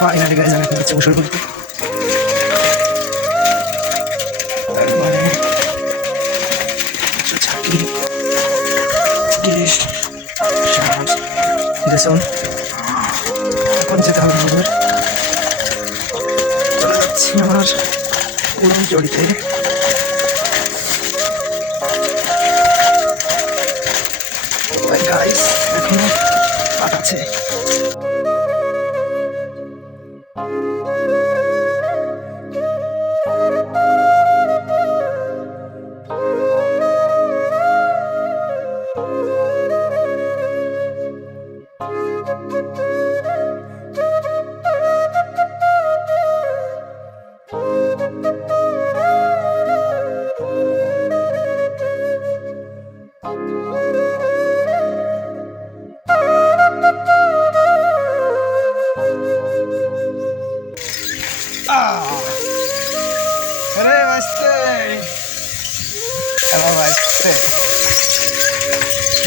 Finally guys আমি হচ্ছে গোসল করতে বেসন এখন যেতে হবে আমাদের চলে যাচ্ছি আমার উড়ন জড়িতে গাইস এখনও পাট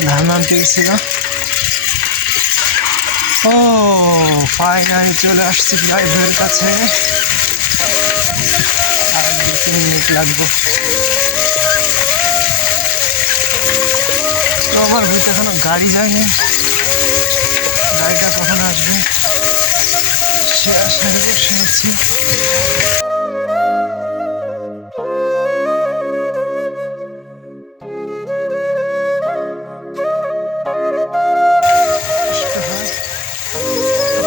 ধান আনতে গেছিল ও ফাইনালি চলে আসছি লাইব্রেরির কাছে। মিনিট লাগবে। আমার হইতে এখনও গাড়ি যায়নি। গাড়িটা কখন আসবে? সে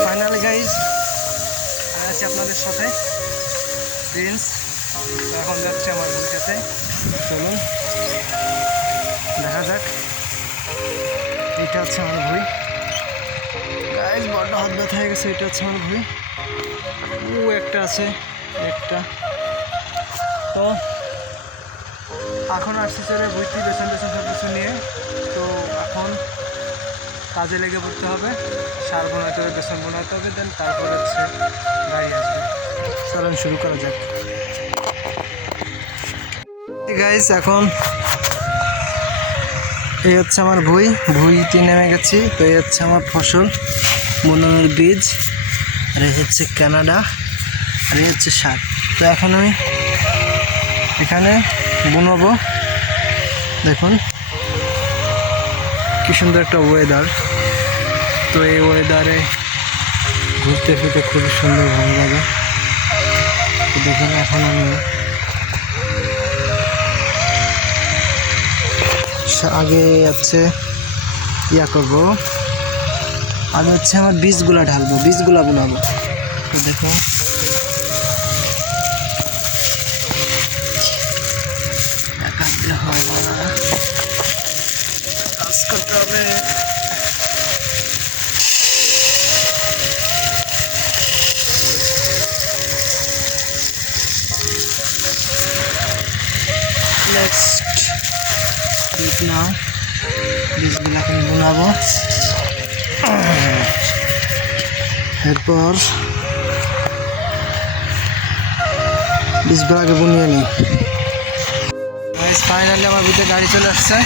ফাইনালি গাইজ আছি। আপনাদের সাথে। প্রিন্স এখন যাচ্ছে আমার বইটাতে চলুন দেখা যাক। এটা হচ্ছে আমার বই গাইজ বড্ড হাত ব্যথা হয়ে গেছে এটা হচ্ছে আমার বই ও একটা আছে একটা। তো এখন আসছি চলে বইটি বেসন বেসন সব কিছু নিয়ে। তো এখন কাজে লেগে পড়তে হবে। সার বোনাতে হবে বেসন বোনাতে হবে দেন তারপর হচ্ছে গাড়ি আসবে। চলুন শুরু করা যাক। গাইস এখন এই হচ্ছে আমার ভুই। ভুইতে নেমে গেছি, তো এই হচ্ছে আমার ফসল, মনোর বীজ, আর এই হচ্ছে কানাডা, আর এই হচ্ছে সার তো এখন আমি এখানে বুনবো। দেখুন, কি সুন্দর একটা ওয়েদার তো এই ওয়েদারে ঘুরতে ফিরতে খুবই সুন্দর ভালো লাগে। দেখুন, এখন আমি আগে হচ্ছে ইয়া করব। আগে হচ্ছে আমার বীজগুলা ঢালবো বীজগুলা বোনাবো। তো দেখো। হবে। বীজ নাও বীজগুলো এখন বোনাবো এরপর বীজগুলাকে বুনিয়ে নিই ফাইনালি আমার ভিতরে গাড়ি চলে আসছে।